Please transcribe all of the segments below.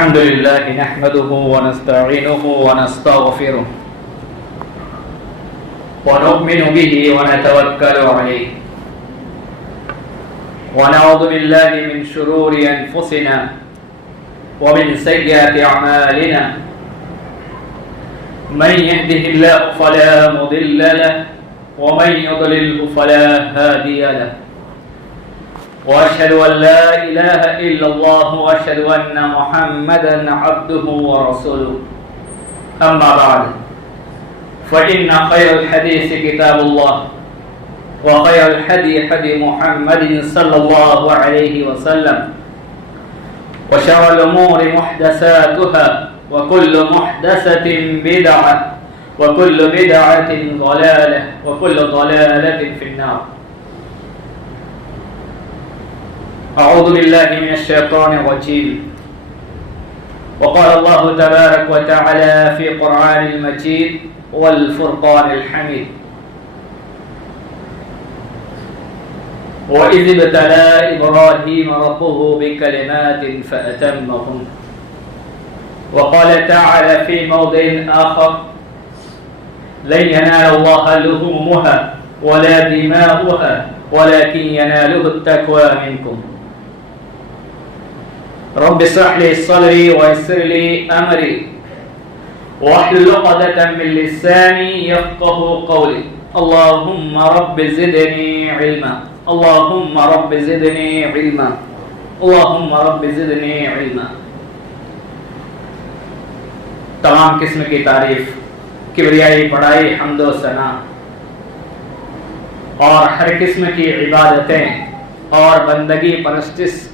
الحمد لله نحمده ونستعينه ونستغفره ونؤمن به ونتوكل عليه ونعوذ بالله من شرور أنفسنا ومن سيئات أعمالنا من يهده الله فلا مضل له ومن يضلله فلا هادي له وأشهد أن لا إله إلا الله وأشهد أن محمدا عبده ورسوله أما بعد فإن خير الحديث كتاب الله وخير الهدي هدي محمد صلى الله عليه وسلم وشر الأمور محدثاتها وكل محدثة بدعة وكل بدعة ضلالة وكل ضلالة في النار. أعوذ بالله من الشيطان الرجيم. وقال الله تبارك وتعالى في قرآن المجيد والفرقان الحميد وإذ ابتلى إبراهيم ربه بكلمات فأتمهن. وقال تعالى في موضع آخر لن ينال الله لحومها ولا دماؤها ولكن يناله التقوى منكم. رب اشرح لي صدري ويسر لي أمري واحلل عقدة من لساني يفقهوا قولي. اللهم رب زدني علما اللهم رب زدني علما اللهم رب زدنی علما. تمام قسم کی تعریف، کبریائی، بڑائی، حمد و ثنا اور ہر قسم کی عبادتیں اور بندگی، پرستش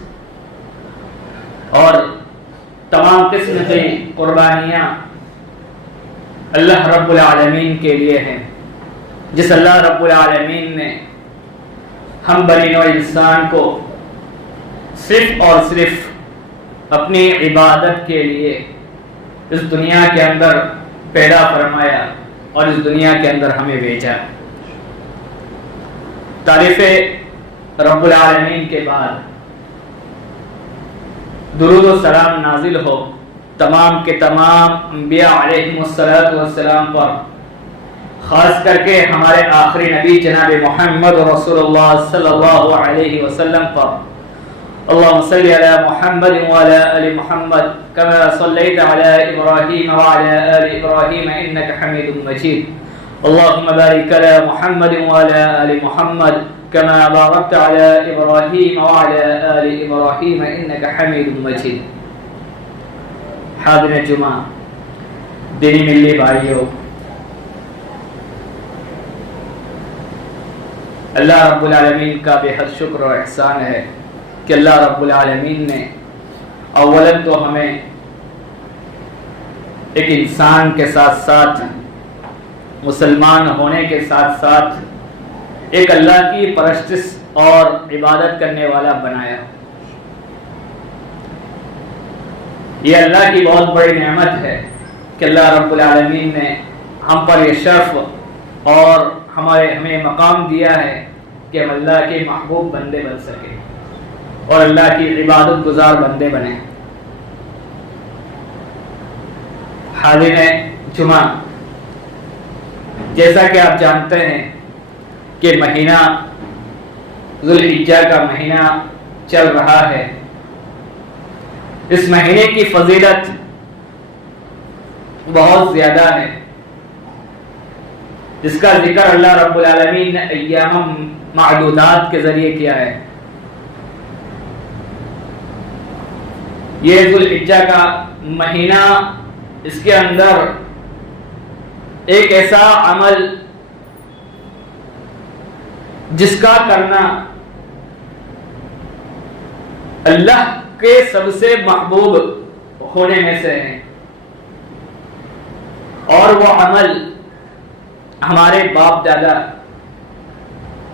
اور تمام قسم کی قربانیاں اللہ رب العالمین کے لیے ہیں، جس اللہ رب العالمین نے ہم بنی نوع انسان کو صرف اور صرف اپنی عبادت کے لیے اس دنیا کے اندر پیدا فرمایا اور اس دنیا کے اندر ہمیں بھیجا. تعریف رب العالمین کے بعد درود و سلام نازل ہو تمام کے تمام انبیاء علیہم السلام پر، خاص کر کے ہمارے آخری نبی جناب محمد رسول اللہ صلی اللہ علیہ وسلم پر. اللهم صل على محمد وعلى آل محمد كما صليت على إبراهيم وعلى آل إبراهيم إنك حميد مجيد. اللهم بارك على محمد وعلى آل محمد كما باركت على إبراهيم وعلى آل إبراهيم إنك حميد مجيد. حاضر جمعہ، دینی ملی بھائیو، اللہ رب العالمین کا بے حد شکر و احسان ہے کہ اللہ رب العالمین نے اولاً تو ہمیں ایک انسان کے ساتھ ساتھ، مسلمان ہونے کے ساتھ ساتھ ایک اللہ کی پرستش اور عبادت کرنے والا بنایا. یہ اللہ کی بہت بڑی نعمت ہے کہ اللہ رب العالمین نے ہم پر یہ شرف اور ہمیں مقام دیا ہے کہ ہم اللہ کے محبوب بندے بن سکیں اور اللہ کی عبادت گزار بندے بنے. حاضرین جمعہ، جیسا کہ آپ جانتے ہیں کہ مہینہ ذوالحجہ کا مہینہ چل رہا ہے. اس مہینے کی فضیلت بہت زیادہ ہے، جس کا ذکر اللہ رب العالمین نے ایام معدودات کے ذریعے کیا ہے. یہ ذوالحجہ کا مہینہ، اس کے اندر ایک ایسا عمل جس کا کرنا اللہ کے سب سے محبوب ہونے میں سے ہے، اور وہ عمل ہمارے باپ دادا،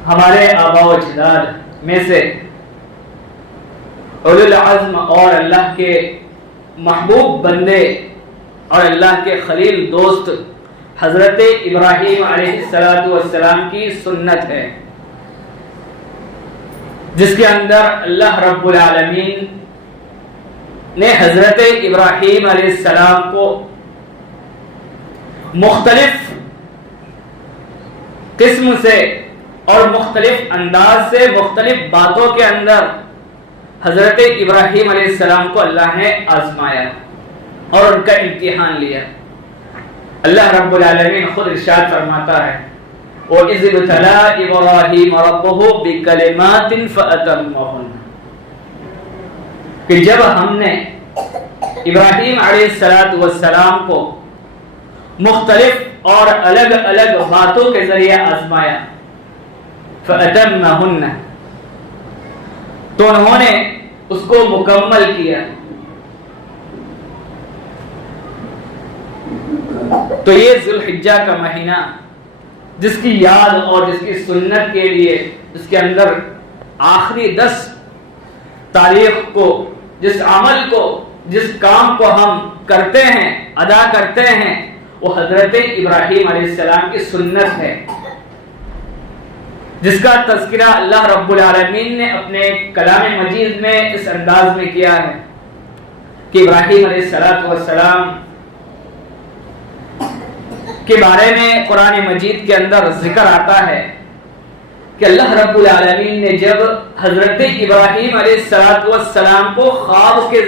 ہمارے آبا و اجداد میں سے اولو العزم اور اللہ کے محبوب بندے اور اللہ کے خلیل دوست حضرت ابراہیم علیہ السلام کی سنت ہے، جس کے اندر اللہ رب العالمین نے حضرت ابراہیم علیہ السلام کو مختلف قسم سے اور مختلف انداز سے مختلف باتوں کے اندر حضرت ابراہیم علیہ السلام کو اللہ نے آزمایا اور ان کا امتحان لیا۔ اللہ رب العالمین خود ارشاد فرماتا ہے وَإِذِ ابْتَلَىٰ إِبْرَاهِيمَ رَبُّهُ بِكَلِمَاتٍ فَأَتَمَّهُنَّ، کہ جب ہم نے ابراہیم علیہ السلام کو مختلف اور الگ الگ باتوں کے ذریعے آزمایا، فَأَتَمَّهُنَّ، تو انہوں نے اس کو مکمل کیا۔ تو یہ ذی الحجہ کا مہینہ جس کی یاد اور جس کی سنت کے لیے اس کے اندر آخری 10 تاریخ کو جس عمل کو جس کام کو ہم کرتے ہیں ادا کرتے ہیں وہ حضرت ابراہیم علیہ السلام کی سنت ہے، جس کا تذکرہ اللہ رب العالمین نے اپنے کلام مجید میں اس انداز میں کیا ہے کہ ابراہیم علیہ السلام کے بارے میں قرآن مجید کے اندر ذکر آتا ہے کہ اللہ رب العالمین نے جب حضرت ابراہیم علیہ السلام کو خواب کے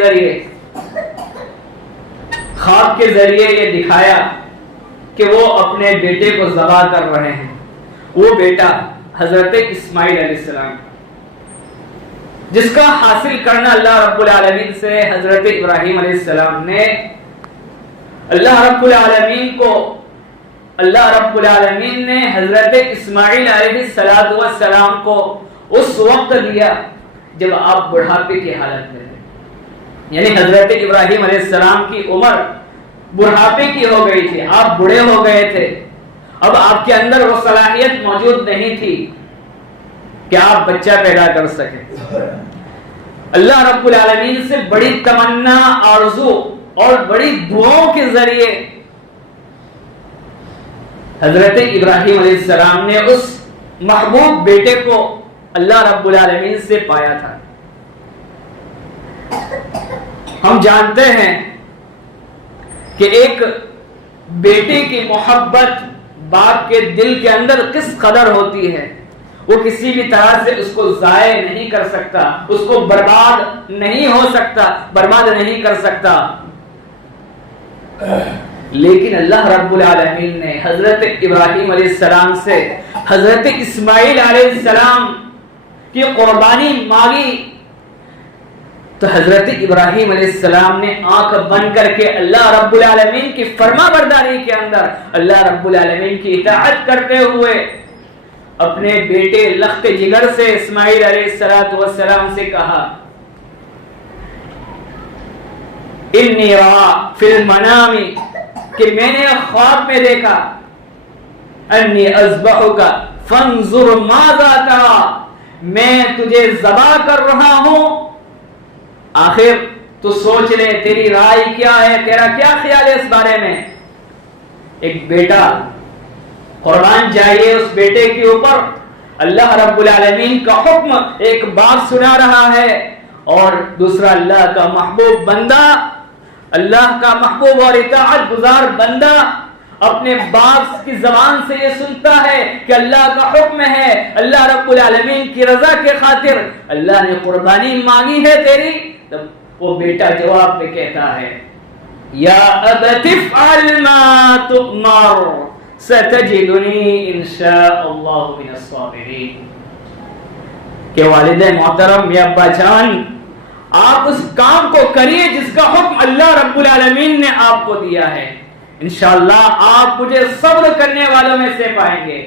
ذریعے یہ دکھایا کہ وہ اپنے بیٹے کو ذبح کر رہے ہیں، وہ بیٹا حضرت اسماعیل علیہ السلام، جس کا حاصل کرنا اللہ رب العالمین سے حضرت ابراہیم علیہ السلام نے اللہ رب العالمین نے حضرت اسماعیل علیہ السلام کو اس وقت دیا جب آپ بڑھاپے کی حالت میں تھے، یعنی حضرت ابراہیم علیہ السلام کی عمر بڑھاپے کی ہو گئی تھی، آپ بوڑھے ہو گئے تھے، اب آپ کے اندر وہ صلاحیت موجود نہیں تھی کہ آپ بچہ پیدا کر سکیں۔ اللہ رب العالمین سے بڑی تمنا، آرزو اور بڑی دعاؤں کے ذریعے حضرت ابراہیم علیہ السلام نے اس محبوب بیٹے کو اللہ رب العالمین سے پایا تھا۔ ہم جانتے ہیں کہ ایک بیٹے کی محبت باپ کے دل کے اندر کس قدر ہوتی ہے، وہ کسی بھی طرح سے اس کو ضائع نہیں کر سکتا، اس کو برباد نہیں کر سکتا۔ لیکن اللہ رب العالمین نے حضرت ابراہیم علیہ السلام سے حضرت اسماعیل علیہ السلام کی قربانی مانگی تو حضرت ابراہیم علیہ السلام نے آنکھ بند کر کے اللہ رب العالمین کی فرما برداری کے اندر اللہ رب العالمین کی اطاعت کرتے ہوئے اپنے بیٹے لخت جگر سے اسماعیل علیہ السلام سے کہا انی را فی المنام، کہ میں نے خواب میں دیکھا انی اذبحک فانظر ماذا ترى، میں تجھے ذبح کر رہا ہوں، آخر تو سوچ لے تیری رائے کیا ہے، تیرا کیا خیال ہے اس بارے میں۔ ایک بیٹا قربان جائیے اس بیٹے کے اوپر اللہ رب العالمین کا حکم ایک باپ سنا رہا ہے، اور دوسرا اللہ کا محبوب بندہ، اللہ کا محبوب اور اطاعت گزار بندہ اپنے باپ کی زبان سے یہ سنتا ہے کہ اللہ کا حکم ہے، اللہ رب العالمین کی رضا کے خاطر اللہ نے قربانی مانگی ہے تیری، تب وہ بیٹا جواب میں کہتا ہے یا ابت افعل ما تؤمر ستجدنی انشاء اللہ من الصابرین، کہ والد محترم یا ابا جان آپ اس کام کو کریے جس کا حکم اللہ رب العالمین نے آپ کو دیا ہے، انشاءاللہ آپ مجھے صبر کرنے والوں میں سے پائیں گے،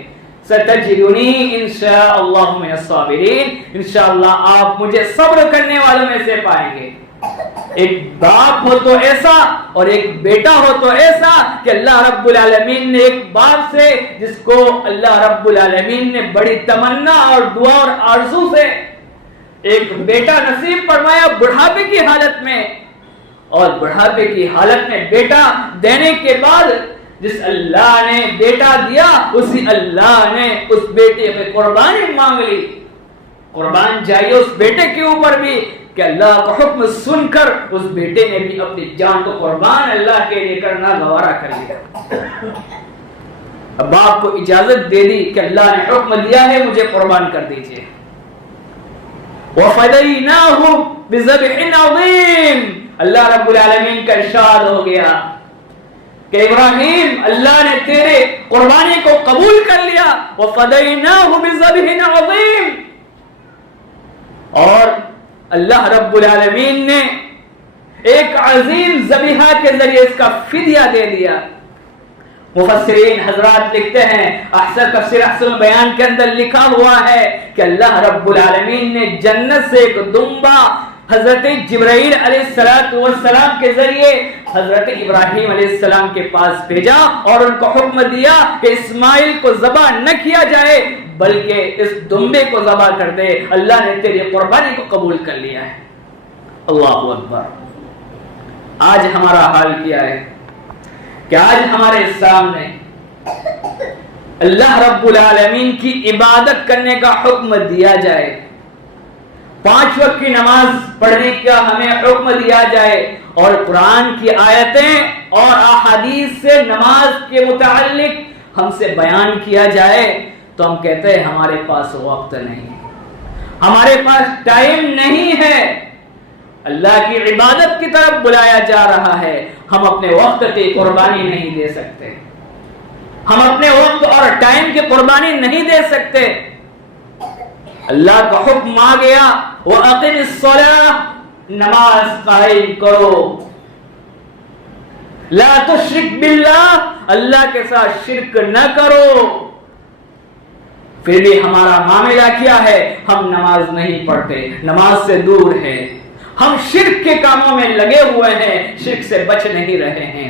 ستجدنی انشاء اللہ من الصابرین، انشاءاللہ آپ مجھے صبر کرنے والوں میں سے پائیں گے۔ ایک باپ ہو تو ایسا اور ایک بیٹا ہو تو ایسا کہ اللہ رب العالمین نے ایک باپ سے جس کو اللہ رب العالمین نے بڑی تمنا اور دعا اور آرزو سے ایک بیٹا نصیب فرمایا بڑھاپے کی حالت میں، اور بڑھاپے کی حالت میں بیٹا دینے کے بعد جس اللہ نے بیٹا دیا اسی اللہ نے اس بیٹے پہ قربانی مانگ لی۔ قربان جائیے اس بیٹے کے اوپر بھی کہ اللہ کا حکم سن کر اس بیٹے نے بھی اپنی جان کو قربان اللہ کے لیے کرنا گوارا کر لیا. اب باپ کو اجازت دے دی کہ اللہ نے حکم دیا ہے مجھے قربان کر دیجئے. وَفَدَيْنَاهُ بِذَبْحٍ عَظِيمٍ. اللہ رب العالمین کا ارشاد ہو گیا کہ ابراہیم اللہ نے تیرے قربانی کو قبول کر لیا. وَفَدَيْنَاهُ بِذَبْحٍ عَظِيمٍ. اور اللہ رب العالمین نے ایک عظیم ذبیحہ کے ذریعے اس کا فدیہ دے دیا. مفسرین حضرات لکھتے ہیں احسن تفسیر احسن بیان کے اندر لکھا ہوا ہے کہ اللہ رب العالمین نے جنت سے ایک دمبا حضرت جبرائیل علیہ السلام کے ذریعے حضرت ابراہیم علیہ السلام کے پاس بھیجا اور ان کو حکم دیا کہ اسماعیل کو ذبح نہ کیا جائے بلکہ اس دمبے کو ذبح کر دے. اللہ نے تیری قربانی کو قبول کر لیا ہے. اللہ اکبر. آج ہمارا حال کیا ہے کہ آج ہمارے سامنے اللہ رب العالمین کی عبادت کرنے کا حکم دیا جائے, 5 وقت کی نماز پڑھنے کا ہمیں حکم دیا جائے اور قرآن کی آیتیں اور احادیث سے نماز کے متعلق ہم سے بیان کیا جائے تو ہم کہتے ہیں ہمارے پاس وقت نہیں, ہمارے پاس ٹائم نہیں ہے. اللہ کی عبادت کی طرف بلایا جا رہا ہے, ہم اپنے وقت کی قربانی نہیں دے سکتے, ہم اپنے وقت اور ٹائم کی قربانی نہیں دے سکتے. اللہ کا حکم آ گیا وَأَقِمِ الصَّلَاةَ, نماز قائم کرو. لا تشرک باللہ, اللہ کے ساتھ شرک نہ کرو. پھر بھی ہمارا معاملہ کیا ہے, ہم نماز نہیں پڑھتے, نماز سے دور ہے, ہم شرک کے کاموں میں لگے ہوئے ہیں, شرک سے بچ نہیں رہے ہیں.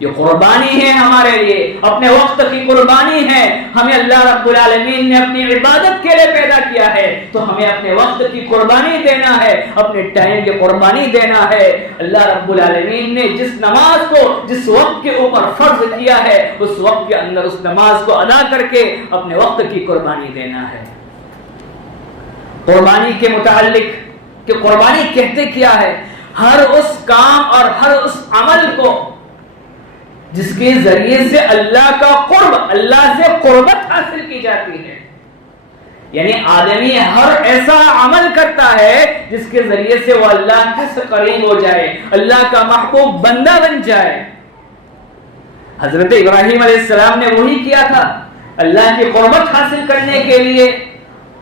یہ قربانی ہے ہمارے لیے, اپنے وقت کی قربانی ہے. ہمیں اللہ رب العالمین نے اپنی عبادت کے لیے پیدا کیا ہے تو ہمیں اپنے وقت کی قربانی دینا ہے, اپنے ٹائم کی قربانی دینا ہے. اللہ رب العالمین نے جس نماز کو جس وقت کے اوپر فرض کیا ہے اس وقت کے اندر اس نماز کو ادا کر کے اپنے وقت کی قربانی دینا ہے. قربانی کے متعلق کہ قربانی کہتے کیا ہے, ہر اس کام اور ہر اس عمل کو جس کے ذریعے سے اللہ کا قرب, اللہ سے قربت حاصل کی جاتی ہے. یعنی آدمی ہر ایسا عمل کرتا ہے جس کے ذریعے سے وہ اللہ کے قریب ہو جائے, اللہ کا محبوب بندہ بن جائے. حضرت ابراہیم علیہ السلام نے وہی کیا تھا. اللہ کی قربت حاصل کرنے کے لیے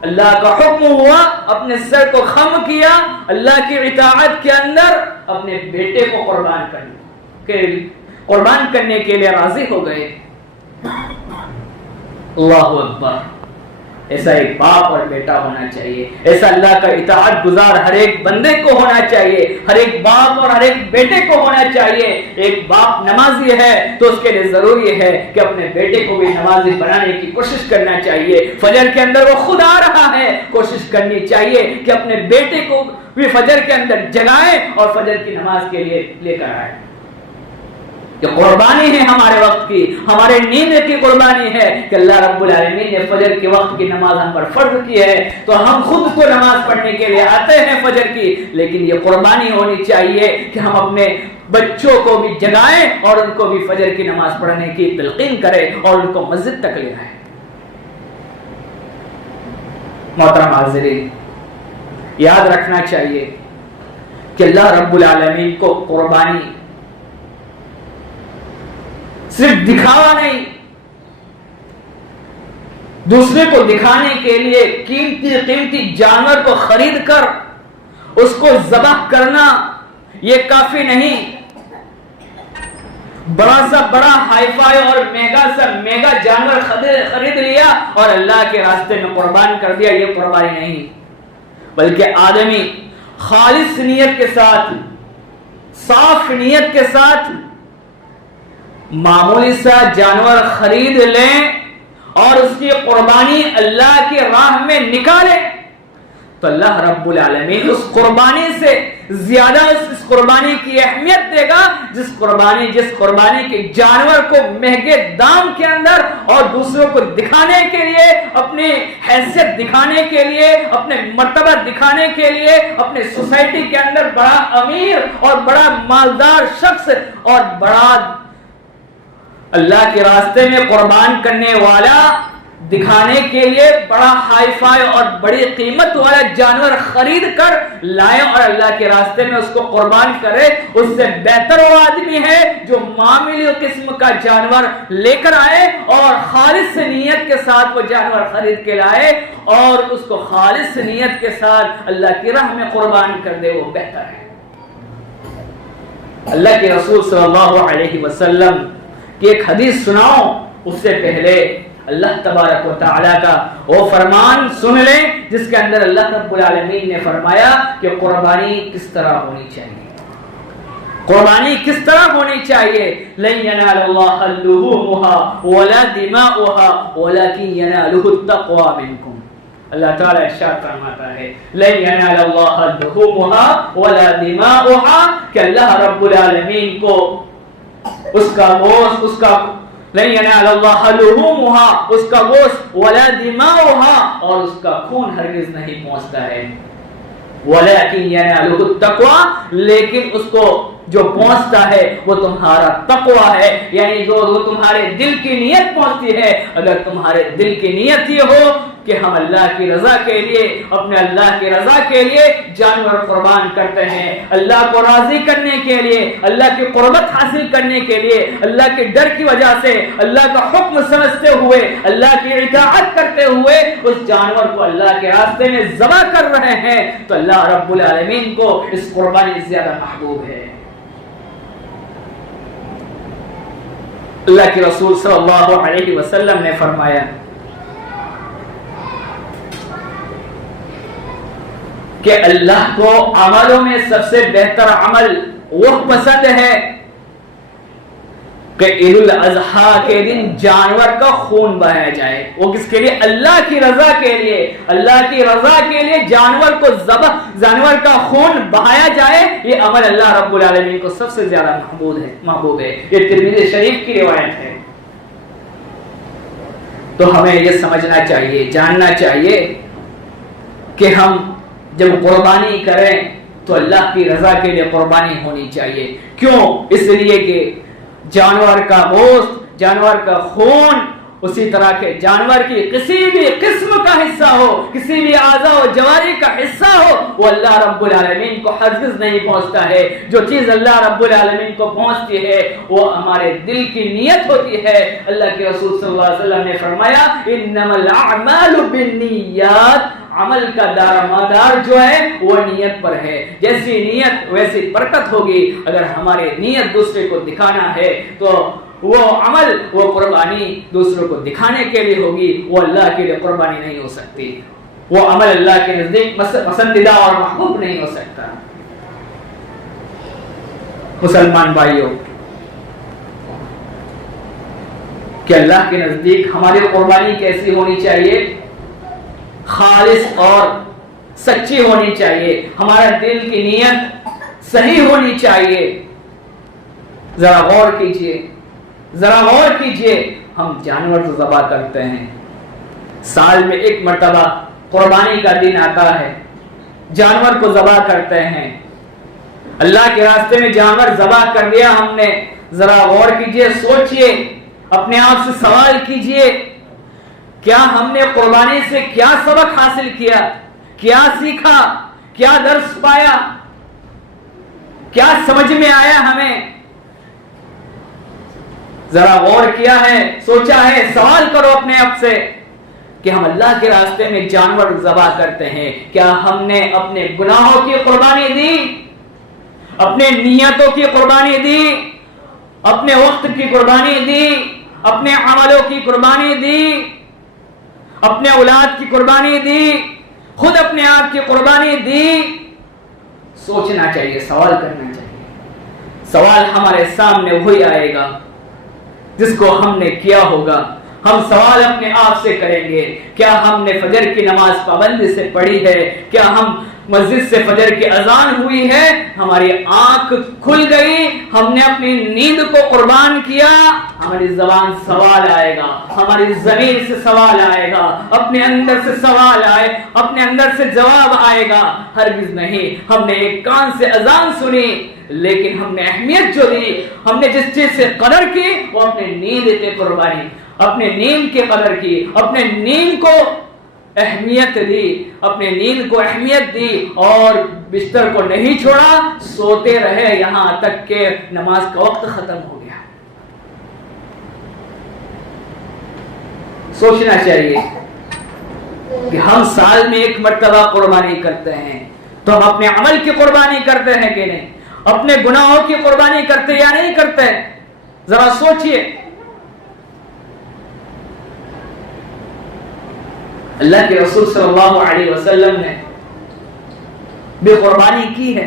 اللہ کا حکم ہوا, اپنے سر کو خم کیا, اللہ کی اطاعت کے اندر اپنے بیٹے کو قربان کرنے کے لیے راضی ہو گئے. اللہ اکبر. ایسا ایک باپ اور بیٹا ہونا چاہیے, ایسا اللہ کا اطاعت گزار ہر ایک بندے کو ہونا چاہیے, ہر ایک باپ اور ہر ایک بیٹے کو ہونا چاہیے. ایک باپ نمازی ہے تو اس کے لیے ضروری ہے کہ اپنے بیٹے کو بھی نمازی بنانے کی کوشش کرنا چاہیے. فجر کے اندر وہ خود آ رہا ہے, کوشش کرنی چاہیے کہ اپنے بیٹے کو بھی فجر کے اندر جگائے اور فجر کی نماز کے لیے لے کر آئے. یہ قربانی ہے ہمارے وقت کی, ہمارے نیند کی قربانی ہے کہ اللہ رب العالمین نے فجر کے وقت کی نماز ہم پر فرض کی ہے تو ہم خود کو نماز پڑھنے کے لیے آتے ہیں فجر کی, لیکن یہ قربانی ہونی چاہیے کہ ہم اپنے بچوں کو بھی جگائیں اور ان کو بھی فجر کی نماز پڑھنے کی تلقین کریں اور ان کو مسجد تک لے آئیں. محترم حاضرین, یاد رکھنا چاہیے کہ اللہ رب العالمین کو قربانی صرف دکھاوا نہیں, دوسرے کو دکھانے کے لیے قیمتی جانور کو خرید کر اس کو ذبح کرنا یہ کافی نہیں. بڑا سا بڑا ہائی فائی اور میگا جانور خرید لیا اور اللہ کے راستے میں قربان کر دیا, یہ قربانی نہیں. بلکہ آدمی خالص نیت کے ساتھ, صاف نیت کے ساتھ معمولی سا جانور خرید لیں اور اس کی قربانی اللہ کی راہ میں نکالیں تو اللہ رب العالمین اس قربانی سے زیادہ اس قربانی کی اہمیت دے گا جس قربانی کے جانور کو مہنگے دام کے اندر اور دوسروں کو دکھانے کے لیے، اپنی حیثیت دکھانے کے لیے، اپنے مرتبہ دکھانے کے لیے، اپنے سوسائٹی کے اندر بڑا امیر اور بڑا مالدار شخص اور بڑا اللہ کے راستے میں قربان کرنے والا دکھانے کے لیے بڑا ہائی فائی اور بڑی قیمت والا جانور خرید کر لائے اور اللہ کے راستے میں اس کو قربان کرے، اس سے بہتر وہ آدمی ہے جو معمولی قسم کا جانور لے کر آئے اور خالص نیت کے ساتھ وہ جانور خرید کے لائے اور اس کو خالص نیت کے ساتھ اللہ کی راہ میں قربان کر دے، وہ بہتر ہے۔ اللہ کے رسول صلی اللہ علیہ وسلم کی ایک حدیث سناؤ، اس سے پہلے اللہ تبارک و تعالی کا وہ فرمان سن لیں جس کے اندر اللہ رب العالمین نے فرمایا کہ قربانی کس طرح ہونی چاہیے، قربانی کس طرح ہونی چاہیے۔ لن ينال الله لحومها ولا دماؤها ولكن يناله التقوى منكم، اللہ تعالیٰ ارشاد فرماتا ہے لن ينال الله لحومها ولا دماؤها کہ اللہ رب العالمین کو اس کا گوشت، اس کا لن ينال الله لحومها اس کا گوشت ولا دماؤها اور اس کا خون ہرگز نہیں پہنچتا ہے، ولكن يناله التقوى لیکن اس کو جو پہنچتا ہے وہ تمہارا تقوی ہے، یعنی جو تمہارے دل کی نیت پہنچتی ہے۔ اگر تمہارے دل کی نیت یہ ہو کہ ہم اللہ کی رضا کے لیے، اپنے اللہ کی رضا کے لیے جانور قربان کرتے ہیں، اللہ کو راضی کرنے کے لیے، اللہ کی قربت حاصل کرنے کے لیے، اللہ کے ڈر کی وجہ سے، اللہ کا حکم سمجھتے ہوئے، اللہ کی اطاعت کرتے ہوئے اس جانور کو اللہ کے راستے میں ذبح کر رہے ہیں، تو اللہ رب العالمین کو اس قربانی زیادہ محبوب ہے۔ اللہ کے رسول صلی اللہ علیہ وسلم نے فرمایا کہ اللہ کو عملوں میں سب سے بہتر عمل وہ پسند ہے کہ عید الاضحیٰ کے دن جانور کا خون بہایا جائے۔ وہ کس کے لیے؟ اللہ کی رضا کے لیے، اللہ کی رضا کے لیے جانور کو ذبح، جانور کا خون بہایا جائے، یہ عمل اللہ رب العالمین کو سب سے زیادہ محبوب ہے۔ یہ ترمذی شریف کی روایت ہے۔ تو ہمیں یہ سمجھنا چاہیے، جاننا چاہیے کہ ہم جب قربانی کریں تو اللہ کی رضا کے لیے قربانی ہونی چاہیے۔ کیوں؟ اس لیے کہ جانور کا گوشت، جانور کا خون، اسی طرح کے جانور کی کسی بھی قسم کا حصہ ہو، کسی بھی اعضاء و جواری کا حصہ ہو، وہ اللہ رب العالمین کو ہرگز نہیں پہنچتا ہے۔ جو چیز اللہ رب العالمین کو پہنچتی ہے وہ ہمارے دل کی نیت ہوتی ہے۔ اللہ کے رسول صلی اللہ علیہ وسلم نے فرمایا انما الاعمال بالنیات، عمل کا دار مدار جو ہے وہ نیت پر ہے، جیسی نیت ویسی برکت ہوگی۔ اگر ہماری نیت دوسرے کو دکھانا ہے تو وہ عمل، وہ قربانی دوسروں کو دکھانے کے لیے ہوگی، وہ اللہ کے لیے قربانی نہیں ہو سکتی، وہ عمل اللہ کے نزدیک پسندیدہ اور محبوب نہیں ہو سکتا۔ مسلمان بھائیوں، کہ اللہ کے نزدیک ہماری قربانی کیسی ہونی چاہیے؟ خالص اور سچی ہونی چاہیے، ہمارا دل کی نیت صحیح ہونی چاہیے۔ ذرا غور کیجئے، ذرا غور کیجئے، ہم جانور تو ذبح کرتے ہیں، سال میں ایک مرتبہ قربانی کا دن آتا ہے، جانور کو ذبح کرتے ہیں، اللہ کے راستے میں جانور ذبح کر دیا ہم نے۔ ذرا غور کیجئے، سوچئے، اپنے آپ سے سوال کیجئے، کیا ہم نے قربانی سے کیا سبق حاصل کیا، کیا سیکھا، کیا درس پایا، کیا سمجھ میں آیا ہمیں؟ ذرا غور کیا ہے، سوچا ہے، سوال کرو اپنے آپ سے کہ ہم اللہ کے راستے میں جانور ذبح کرتے ہیں، کیا ہم نے اپنے گناہوں کی قربانی دی، اپنے نیتوں کی قربانی دی، اپنے وقت کی قربانی دی، اپنے عملوں کی قربانی دی، اپنے اولاد کی قربانی دی، خود اپنے آپ کی قربانی دی؟ سوچنا چاہیے، سوال کرنا چاہیے۔ سوال ہمارے سامنے وہی آئے گا جس کو ہم نے کیا ہوگا۔ ہم سوال اپنے آپ سے کریں گے، کیا ہم نے فجر کی نماز پابندی سے پڑھی ہے؟ کیا ہم مسجد سے فجر کی اذان ہوئی ہے، ہماری آنکھ کھل گئی، ہم نے اپنی نیند کو قربان کیا؟ ہماری زبان سوال آئے گا، ہماری زمین سے سوال آئے گا، اپنے اندر سے سوال آئے، اپنے اندر سے جواب آئے گا۔ ہرگز نہیں۔ ہم نے ایک کان سے اذان سنی لیکن ہم نے اہمیت جو دی، ہم نے جس چیز سے قدر کی وہ اپنے نیند کی قربانی، اپنے نیند کی قدر کی، اپنے نیند کو اہمیت دی، اپنے نیند کو اہمیت دی اور بستر کو نہیں چھوڑا، سوتے رہے یہاں تک کہ نماز کا وقت ختم ہو گیا۔ سوچنا چاہیے کہ ہم سال میں ایک مرتبہ قربانی کرتے ہیں تو ہم اپنے عمل کی قربانی کرتے ہیں کہ نہیں؟ اپنے گناہوں کی قربانی کرتے یا نہیں کرتے؟ ذرا سوچئے۔ اللہ کے رسول صلی اللہ علیہ وسلم نے بھی قربانی کی ہے،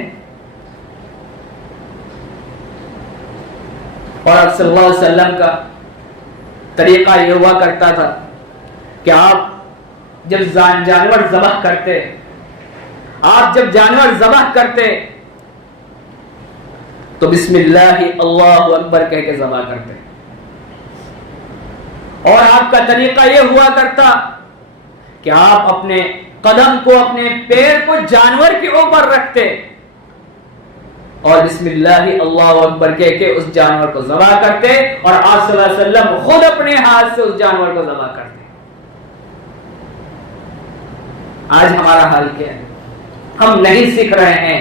اور آپ صلی اللہ علیہ وسلم کا طریقہ یہ ہوا کرتا تھا کہ آپ جب جانور ذبح کرتے، آپ جب جانور ذبح کرتے تو بسم اللہ اللہ اکبر کہہ کے ذبح کرتے، اور آپ کا طریقہ یہ ہوا کرتا کہ آپ اپنے قدم کو، اپنے پیر کو جانور کے اوپر رکھتے اور بسم اللہ اللہ اکبر کہہ کے اس جانور کو ذبح کرتے، اور آپ صلی اللہ علیہ وسلم خود اپنے ہاتھ سے اس جانور کو ذبح کرتے۔ آج ہمارا حال کیا ہے؟ ہم نہیں سیکھ رہے ہیں،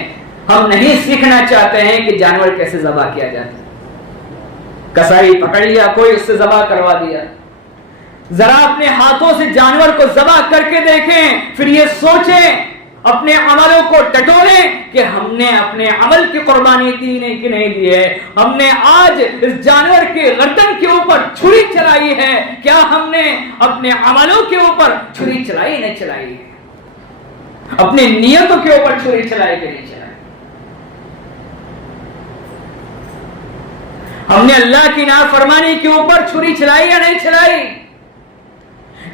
ہم نہیں سیکھنا چاہتے ہیں کہ جانور کیسے ذبح کیا جاتا ہے۔ کسائی پکڑ لیا، کوئی اس سے ذبح کروا دیا۔ ذرا اپنے ہاتھوں سے جانور کو ذبح کر کے دیکھیں، پھر یہ سوچیں، اپنے عملوں کو ٹٹولیں کہ ہم نے اپنے عمل کی قربانی دی کہ نہیں دی ہے۔ ہم نے آج اس جانور کے گردن کے اوپر چھری چلائی ہے، کیا ہم نے اپنے عملوں کے اوپر چھری چلائی نہیں چلائی؟ اپنے نیتوں کے اوپر چھری چلائی کہ نہیں چلائی؟ ہم نے اللہ کی نافرمانی کے اوپر چھری چلائی یا نہیں چلائی؟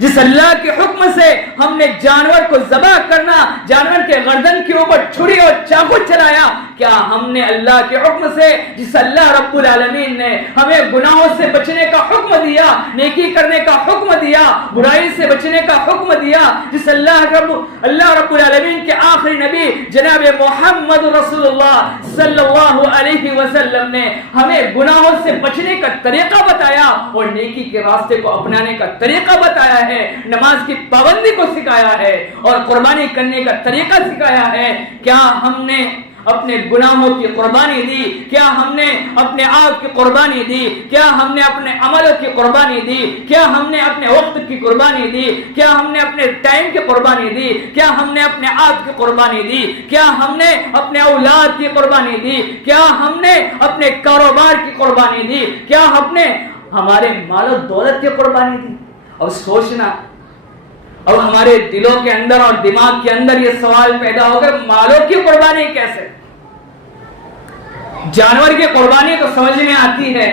جس اللہ کے حکم سے ہم نے جانور کو ذبح کرنا، جانور کے گردن کے اوپر چھری اور چاقو چلایا، کیا ہم نے اللہ کے حکم سے، جس اللہ رب العالمین نے ہمیں گناہوں سے بچنے کا حکم دیا، نیکی کرنے کا حکم دیا، برائی سے بچنے کا حکم دیا، جس اللہ رب العالمین کے آخری نبی جناب محمد رسول اللہ صلی اللہ علیہ وسلم نے ہمیں گناہوں سے بچنے کا طریقہ بتایا اور نیکی کے راستے کو اپنانے کا طریقہ بتایا ہے، نماز کی پابندی کو سکھایا ہے اور قربانی کرنے کا طریقہ سکھایا ہے، کیا ہم نے اپنے گناہوں کی قربانی دی؟ کیا ہم نے اپنے آپ کی قربانی دی؟ کیا ہم نے اپنے عملوں کی قربانی دی؟ کیا ہم نے اپنے وقت کی قربانی دی؟ کیا ہم نے اپنے ٹائم کی قربانی دی؟ کیا ہم نے اپنے آپ کی قربانی دی؟ کیا ہم نے اپنے اولاد کی قربانی دی؟ کیا ہم نے اپنے کاروبار کی قربانی دی؟ کیا ہم نے ہمارے مال و دولت کی قربانی دی؟ اور سوچنا، اب ہمارے دلوں کے اندر اور دماغ کے اندر یہ سوال پیدا ہو گیا، مالوں کی قربانی کیسے؟ جانور کی قربانی تو سمجھ میں آتی ہے،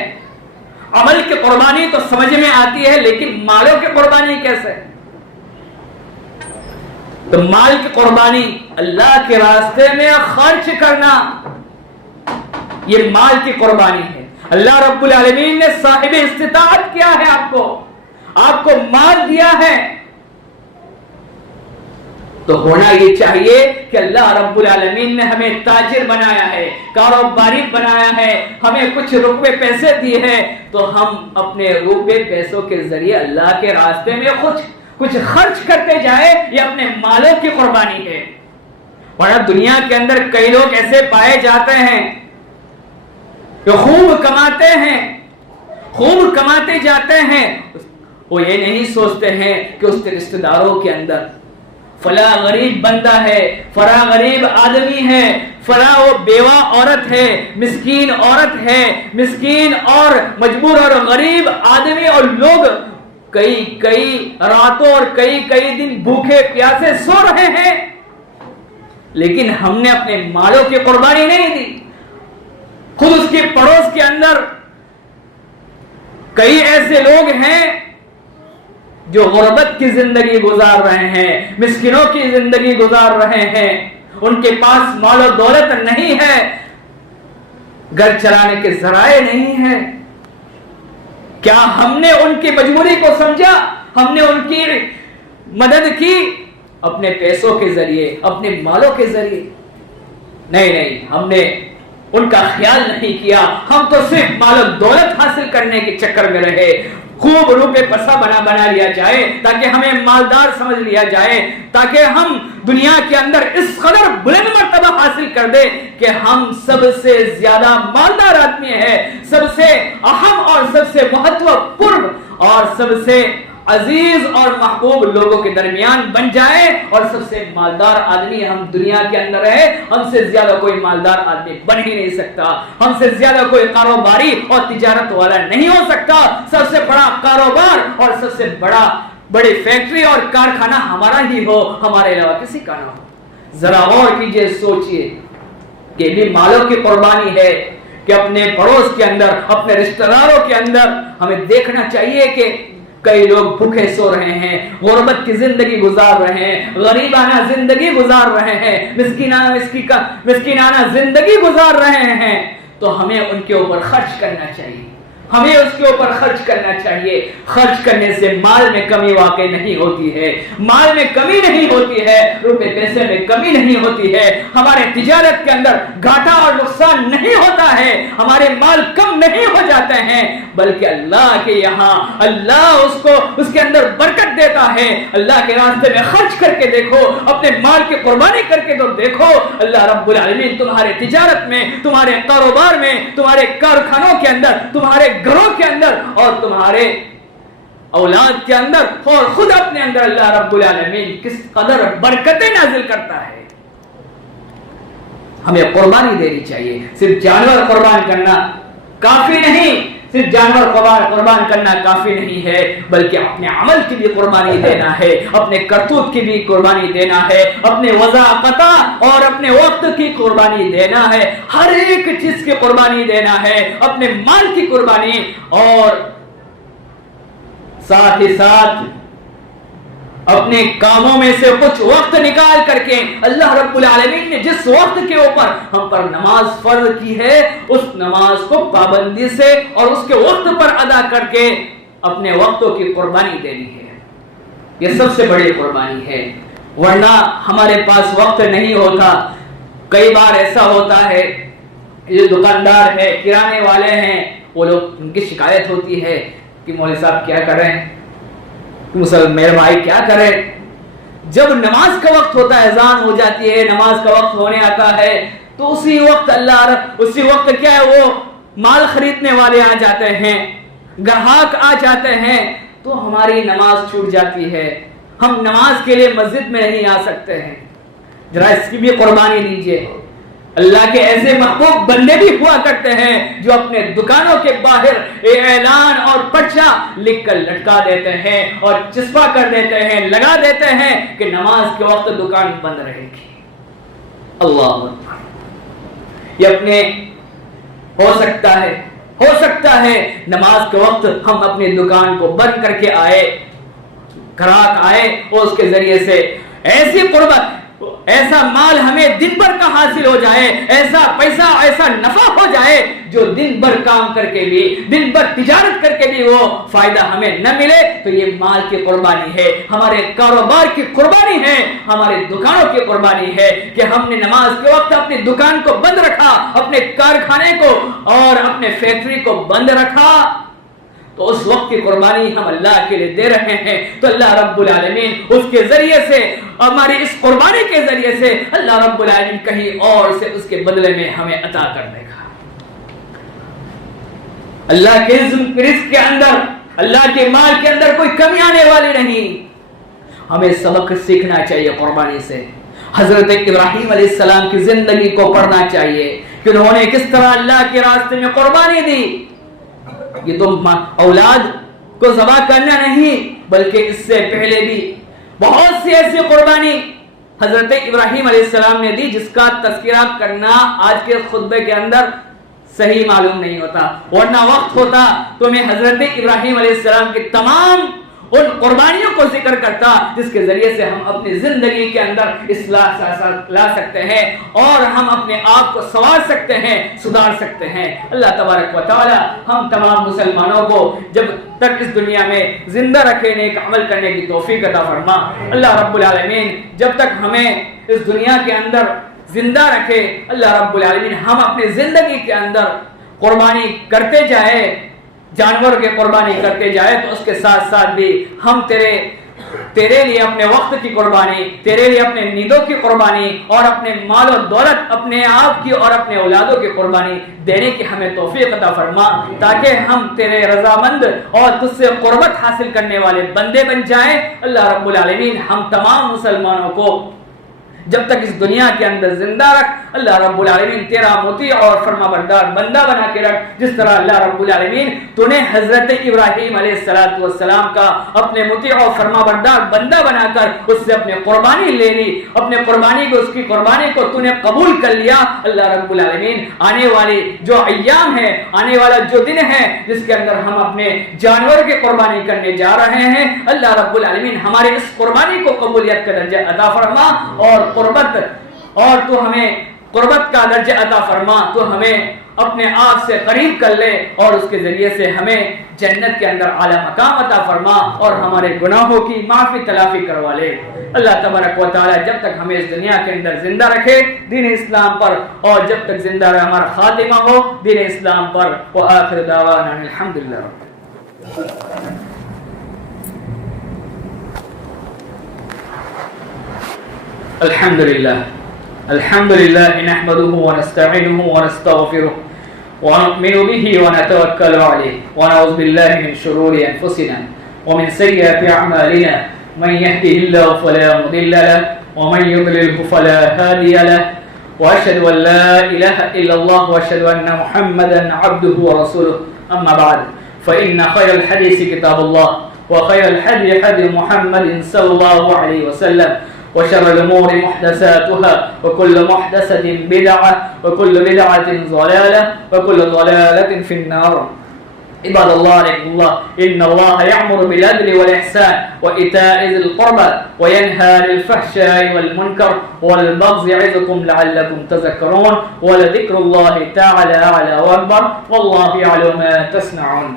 عمل کی قربانی تو سمجھ میں آتی ہے، لیکن مالوں کی قربانی کیسے؟ تو مال کی قربانی اللہ کے راستے میں خرچ کرنا، یہ مال کی قربانی ہے۔ اللہ رب العالمین نے صاحب استطاعت کیا ہے، آپ کو مال دیا ہے، تو ہونا یہ چاہیے کہ اللہ رب العالمین نے ہمیں تاجر بنایا ہے، کاروباری بنایا ہے، ہمیں کچھ روپے پیسے دیے ہیں، تو ہم اپنے روپے پیسوں کے ذریعے اللہ کے راستے میں کچھ خرچ کرتے جائے، یہ اپنے مالوں کی قربانی ہے۔ ورنہ دنیا کے اندر کئی لوگ ایسے پائے جاتے ہیں جو خوب کماتے جاتے ہیں، وہ یہ نہیں سوچتے ہیں کہ اس کے رشتہ داروں کے اندر فلاں غریب بندہ ہے، فلاں غریب آدمی ہے، فلاں وہ بیوہ عورت ہے، مسکین عورت ہے، مسکین اور مجبور اور غریب آدمی، اور لوگ کئی راتوں اور کئی دن بھوکے پیاسے سو رہے ہیں، لیکن ہم نے اپنے مالوں کی قربانی نہیں دی۔ خود اس کے پڑوس کے اندر کئی ایسے لوگ ہیں جو غربت کی زندگی گزار رہے ہیں، مسکینوں کی زندگی گزار رہے ہیں، ان کے پاس مال و دولت نہیں ہے، گھر چلانے کے ذرائع نہیں ہے، کیا ہم نے ان کی مجبوری کو سمجھا؟ ہم نے ان کی مدد کی اپنے پیسوں کے ذریعے، اپنے مالوں کے ذریعے؟ نہیں، ہم نے ان کا خیال نہیں کیا. ہم تو صرف مال و دولت حاصل کرنے کے چکر میں رہے، خوب روپے پسا بنا لیا جائے تاکہ ہمیں مالدار سمجھ لیا جائے، تاکہ ہم دنیا کے اندر اس قدر بلند مرتبہ حاصل کر دے کہ ہم سب سے زیادہ مالدار آدمی ہیں، سب سے اہم اور سب سے مہتوپورن اور سب سے عزیز اور محبوب لوگوں کے درمیان بن جائے، اور سب سے مالدار آدمی ہم دنیا کے اندر ہے. ہم سے زیادہ کوئی مالدار آدمی بن ہی نہیں سکتا، ہم سے زیادہ کوئی کاروباری اور تجارت والا نہیں ہو سکتا. سب سے بڑا کاروبار اور سب سے بڑی فیکٹری اور کارخانہ ہمارا ہی ہو، ہمارے علاوہ کسی کا نہ ہو. ذرا غور کیجئے، سوچئے کہ بھی مالوں کی قربانی ہے کہ اپنے پڑوس کے اندر، اپنے رشتہ داروں کے اندر ہمیں دیکھنا چاہیے کہ کئی لوگ بھوکے سو رہے ہیں، غربت کی زندگی گزار رہے ہیں، غریبانہ زندگی گزار رہے ہیں، مسکینانہ زندگی گزار رہے ہیں. تو ہمیں ان کے اوپر خرچ کرنا چاہیے، ہمیں اس کے اوپر خرچ کرنا چاہیے. خرچ کرنے سے مال میں کمی واقع نہیں ہوتی ہے، مال میں کمی نہیں ہوتی ہے، روپے پیسے میں کمی نہیں ہوتی ہے، ہمارے تجارت کے اندر گھاٹا اور نقصان نہیں ہوتا ہے، ہمارے مال کم نہیں ہو جاتے ہیں، بلکہ اللہ کے یہاں اللہ اس کے اندر برکت دیتا ہے. اللہ کے راستے میں خرچ کر کے دیکھو، اپنے مال کی قربانی کر کے تو دیکھو، اللہ رب العالمین تمہارے تجارت میں، تمہارے کاروبار میں، تمہارے کارخانوں کے اندر، تمہارے گھروں کے اندر اور تمہارے اولاد کے اندر اور خود اپنے اندر اللہ رب العالمین کس قدر برکتیں نازل کرتا ہے. ہمیں قربانی دینی چاہیے. صرف جانور قربان کرنا کافی نہیں، صرف جانور قربان کرنا کافی نہیں ہے، بلکہ اپنے عمل کی بھی قربانی دینا ہے، اپنے کرتوت کی بھی قربانی دینا ہے، اپنے وضاقتہ اور اپنے وقت کی قربانی دینا ہے، ہر ایک چیز کی قربانی دینا ہے، اپنے مال کی قربانی، اور ساتھ ہی ساتھ اپنے کاموں میں سے کچھ وقت نکال کر کے اللہ رب العالمین نے جس وقت کے اوپر ہم پر نماز فرض کی ہے اس نماز کو پابندی سے اور اس کے وقت پر ادا کر کے اپنے وقتوں کی قربانی دینی ہے. یہ سب سے بڑی قربانی ہے، ورنہ ہمارے پاس وقت نہیں ہوتا. کئی بار ایسا ہوتا ہے، یہ دکاندار ہے، کرانے والے ہیں، وہ لوگ ان کی شکایت ہوتی ہے کہ مولوی صاحب کیا کریں، میرے بھائی کیا کرے. جب نماز کا وقت ہوتا ہے، اذان ہو جاتی ہے، نماز کا وقت ہونے آتا ہے، تو اسی وقت کیا ہے، وہ مال خریدنے والے آ جاتے ہیں، گراہک آ جاتے ہیں، تو ہماری نماز چھوٹ جاتی ہے، ہم نماز کے لیے مسجد میں نہیں آ سکتے ہیں. ذرا اس کی بھی قربانی لیجئے. اللہ کے ایسے محبوب بندے بھی ہوا کرتے ہیں جو اپنے دکانوں کے باہر اعلان اور پرچہ لکھ کر لٹکا دیتے ہیں اور چسپا کر دیتے ہیں، لگا دیتے ہیں کہ نماز کے وقت دکان بند رہے گی. اللہ اکبر. یہ اپنے ہو سکتا ہے نماز کے وقت ہم اپنی دکان کو بند کر کے آئے، گراہک آئے اور اس کے ذریعے سے ایسی قربت، ایسا مال ہمیں دن بھر کا حاصل ہو جائے، ایسا پیسہ، ایسا نفع ہو جائے جو دن بھر کام کر کے بھی، دن بھر تجارت کر کے بھی وہ فائدہ ہمیں نہ ملے. تو یہ مال کی قربانی ہے، ہمارے کاروبار کی قربانی ہے، ہمارے دکانوں کی قربانی ہے کہ ہم نے نماز کے وقت اپنی دکان کو بند رکھا، اپنے کارخانے کو اور اپنے فیکٹری کو بند رکھا. تو اس وقت کی قربانی ہم اللہ کے لیے دے رہے ہیں، تو اللہ رب العالمین اس کے ذریعے سے، ہماری اس قربانی کے ذریعے سے اللہ رب العالمین کہیں اور سے اس کے بدلے میں ہمیں عطا کر دے گا. اللہ کے رزق کے اندر، اللہ کے مال کے اندر کوئی کمی آنے والی نہیں. ہمیں سبق سیکھنا چاہیے قربانی سے. حضرت ابراہیم علیہ السلام کی زندگی کو پڑھنا چاہیے کہ انہوں نے کس طرح اللہ کے راستے میں قربانی دی. یہ تو اولاد کو ذبح کرنا نہیں، بلکہ اس سے پہلے بھی بہت سی ایسی قربانی حضرت ابراہیم علیہ السلام نے دی جس کا تذکرہ کرنا آج کے خطبے کے اندر صحیح معلوم نہیں ہوتا، ورنہ وقت ہوتا تو میں حضرت ابراہیم علیہ السلام کے تمام ان قربانیوں کو ذکر کرتا جس کے ذریعے سے ہم اپنی زندگی کے اندر اصلاح لا سکتے ہیں اور ہم اپنے آپ کو سنوار سکتے ہیں، سدھار سکتے ہیں۔ اللہ تبارک و تعالی ہم تمام مسلمانوں کو جب تک اس دنیا میں زندہ رکھے نیک عمل کرنے کی توفیق عطا فرما۔ اللہ رب العالمین جب تک ہمیں اس دنیا کے اندر زندہ رکھے، اللہ رب العالمین ہم اپنی زندگی کے اندر قربانی کرتے جائے، جانور کے قربانی کرتے جائے، تو اس کے ساتھ ساتھ بھی ہم تیرے لیے اپنے وقت کی قربانی، تیرے لیے اپنے نیندوں کی قربانی اور اپنے مال و دولت، اپنے آپ کی اور اپنے اولادوں کی قربانی دینے کی ہمیں توفیق عطا فرما، تاکہ ہم تیرے رضامند اور تجھ سے قربت حاصل کرنے والے بندے بن جائیں۔ اللہ رب العالمین ہم تمام مسلمانوں کو جب تک اس دنیا کے اندر زندہ رکھ، اللہ رب العالمین تیرا مطیع اور فرما بردار بندہ بنا کے رکھ، جس طرح اللہ رب العالمین تو نے حضرت ابراہیم علیہ السلام کا اپنے مطیع اور فرما بردار بندہ بنا کر اس سے اپنے قربانی لے لی، اپنے قربانی کو، اس کی قربانی کو تو نے قبول کر لیا۔ اللہ رب العالمین آنے والی جو ایام ہے، آنے والا جو دن ہے جس کے اندر ہم اپنے جانور کی قربانی کرنے جا رہے ہیں، اللہ رب العالمین ہمارے اس قربانی کو قبولیت کا درجہ عطا فرما اور قربت، اور تو ہمیں قربت کا درجہ عطا فرما، تو ہمیں اپنے آپ سے قریب کر لے اور اس کے ذریعے سے ہمیں جنت کے اندر اعلی مقام عطا فرما اور ہمارے گناہوں کی معافی تلافی کروا لے۔ اللہ تبارک و تعالی جب تک ہمیں اس دنیا کے اندر زندہ رکھے دین اسلام پر، اور جب تک زندہ رہے ہمارا خاتمہ ہو دین اسلام پر۔ وآخر دعوانا الحمدللہ۔ الحمد لله نحمده ونستعينه ونستغفره ونؤمن به ونتوكل عليه ونعوذ بالله من شرور أنفسنا ومن سيئات أعمالنا، من يهده الله فلا مضل له ومن يضلله فلا هادي له، وأشهد أن لا إله إلا الله وأشهد أن محمدا عبده ورسوله، أما بعد فإن خير الحديث كتاب الله وخير الهدي هدي محمد صلى الله عليه وسلم، وشر الأمور محدثاتها وكل محدثة بدعة وكل بدعة ضلالة وكل ضلالة في النار۔ عباد الله رحمه الله، إن الله يأمر بالعدل والإحسان وإيتاء ذي القربى وينهى عن الفحشاء والمنكر والبغي يعظكم لعلكم تذكرون، ولذكر الله تعالى أعلى وأكبر، والله يعلم ما تصنعون۔